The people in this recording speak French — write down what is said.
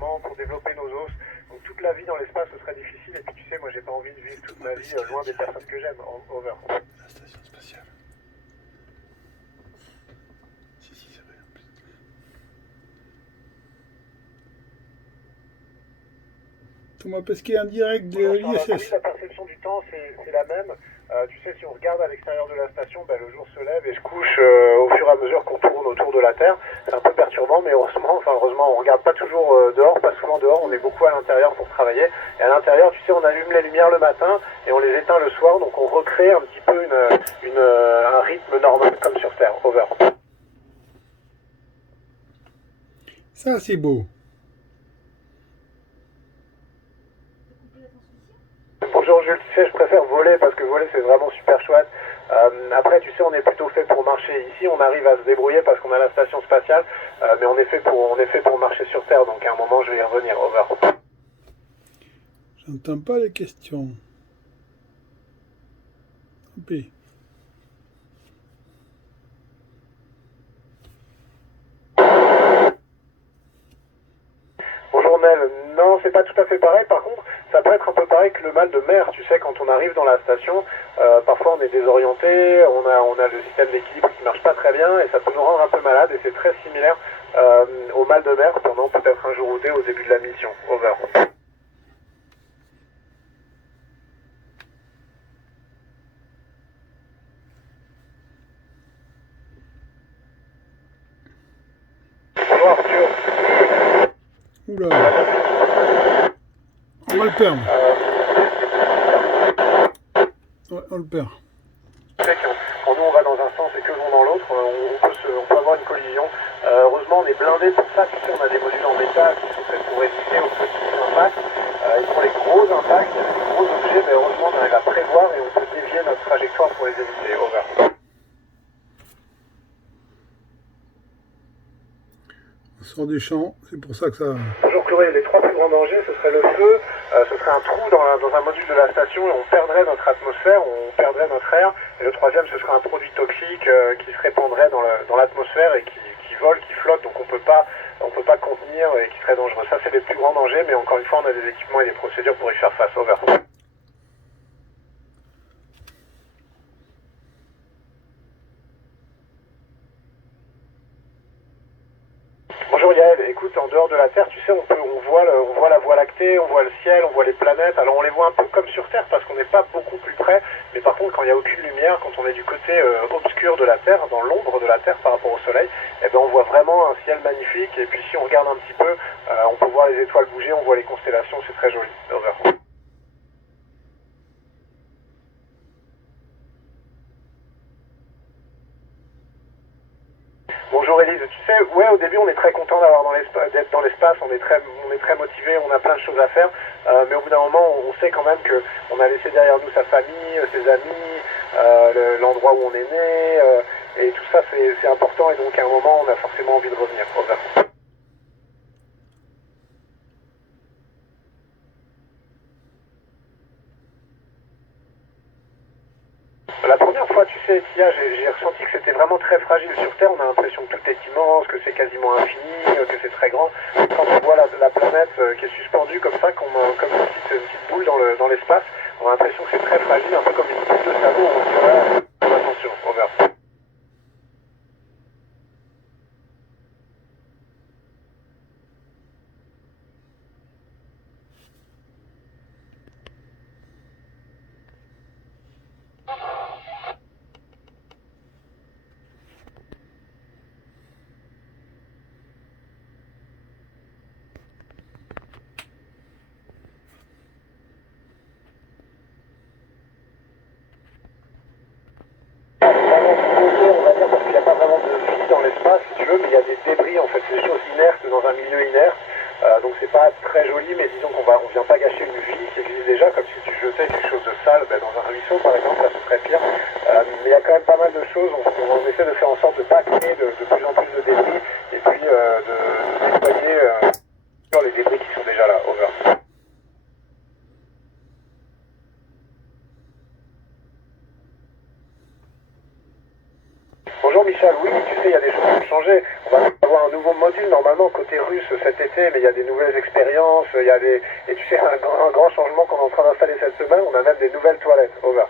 moment pour développer nos os. Donc toute la vie dans l'espace, ce serait difficile. Et puis tu sais, moi, j'ai pas envie de vivre toute ma vie loin des personnes que j'aime, over. La station spatiale. Si, c'est vrai en plus. Thomas Pesquet en direct de Oui, l'ISS. la perception du temps, c'est la même. Tu sais, si on regarde à l'extérieur de la station, ben, le jour se lève et se couche au fur et à mesure qu'on tourne autour de la Terre. C'est un peu perturbant, mais heureusement, on regarde pas toujours dehors, pas souvent dehors, on est beaucoup à l'intérieur pour travailler. Et à l'intérieur, tu sais, on allume les lumières le matin et on les éteint le soir, donc on recrée un petit peu un rythme normal comme sur Terre, over. Ça, c'est beau. Bonjour Jules, tu sais, je préfère voler parce que voler c'est vraiment super chouette. Après, tu sais, on est plutôt fait pour marcher ici, on arrive à se débrouiller parce qu'on a la station spatiale, mais on est fait pour marcher sur Terre, donc à un moment je vais y revenir, over. J'entends pas les questions. Tant pis. Bonjour Nel, non, c'est pas tout à fait pareil, par contre, ça peut être un peu pareil que le mal de mer, tu sais, quand on arrive dans la station, parfois on est désorienté, on a le système d'équilibre qui marche pas très bien, et ça peut nous rendre un peu malade, et c'est très similaire au mal de mer pendant peut-être un jour ou deux au début de la mission, over. Bonjour Arthur. Oula. On va le perdre. Ouais, on le perd. Quand nous on va dans un sens et que vont dans l'autre, on peut avoir une collision. Heureusement on est blindé pour ça, tu sais, on a des modules en métal qui sont faits pour résister aux petits impacts. Et pour les gros impacts, les gros objets, mais heureusement on arrive à prévoir et on peut dévier notre trajectoire pour les éviter. Over. On sort du champ, c'est pour ça que ça... Bonjour Chloé, les trois plus grands dangers, ce serait le feu, ce serait un trou dans un module de la station et on perdrait notre atmosphère, on perdrait notre air. Et le troisième, ce serait un produit toxique qui se répandrait dans l'atmosphère et qui vole, qui flotte, donc on peut pas contenir et qui serait dangereux. Ça, c'est les plus grands dangers, mais encore une fois, on a des équipements et des procédures pour y faire face. Over. Bonjour Yael, écoute, en dehors de la Terre, tu sais, on voit la Voie lactée, on voit le ciel, on voit les planètes. Alors on les voit un peu comme sur Terre parce qu'on n'est pas beaucoup plus près. Mais par contre, quand il n'y a aucune lumière, quand on est du côté obscur de la Terre, dans l'ombre de la Terre par rapport au Soleil, eh ben on voit vraiment un ciel magnifique. Et puis si on regarde un petit peu, on peut voir les étoiles bouger, on voit les constellations, c'est très joli. Over. Bonjour Elise, tu sais, ouais, au début on est très content d'être dans l'espace, on est très motivé, on a plein de choses à faire, mais au bout d'un moment on sait quand même que on a laissé derrière nous sa famille, ses amis, l'endroit où on est né, et tout ça c'est important et donc à un moment on a forcément envie de revenir. Over. La première fois, tu sais, Tia, j'ai ressenti que c'était vraiment très fragile. Sur Terre, on a l'impression que tout est immense, que c'est quasiment infini, que c'est très grand. Quand on voit la planète qui est suspendue comme ça, comme une petite boule dans l'espace, on a l'impression que c'est très fragile, un peu comme une boule de savon. On se dit, ouais, attention, over. On va dire parce qu'il n'y a pas vraiment de vie dans l'espace, si tu veux, mais il y a des débris, en fait, c'est des choses inertes dans un milieu inerte. Donc c'est pas très joli, mais disons qu'on vient pas gâcher une vie qui existe déjà, comme si tu jetais quelque chose de sale dans un ruisseau, par exemple, là ce serait pire. Mais il y a quand même pas mal de choses, on essaie de faire en sorte de pas créer de plus en plus de débris, et puis de nettoyer sur les débris qui sont déjà là. Over. Bonjour Michel, oui, tu sais, il y a des choses qui ont changé. On va avoir un nouveau module normalement côté russe cet été, mais il y a des nouvelles expériences, il y a des... Et tu sais, un grand changement qu'on est en train d'installer cette semaine, on a même des nouvelles toilettes. Over.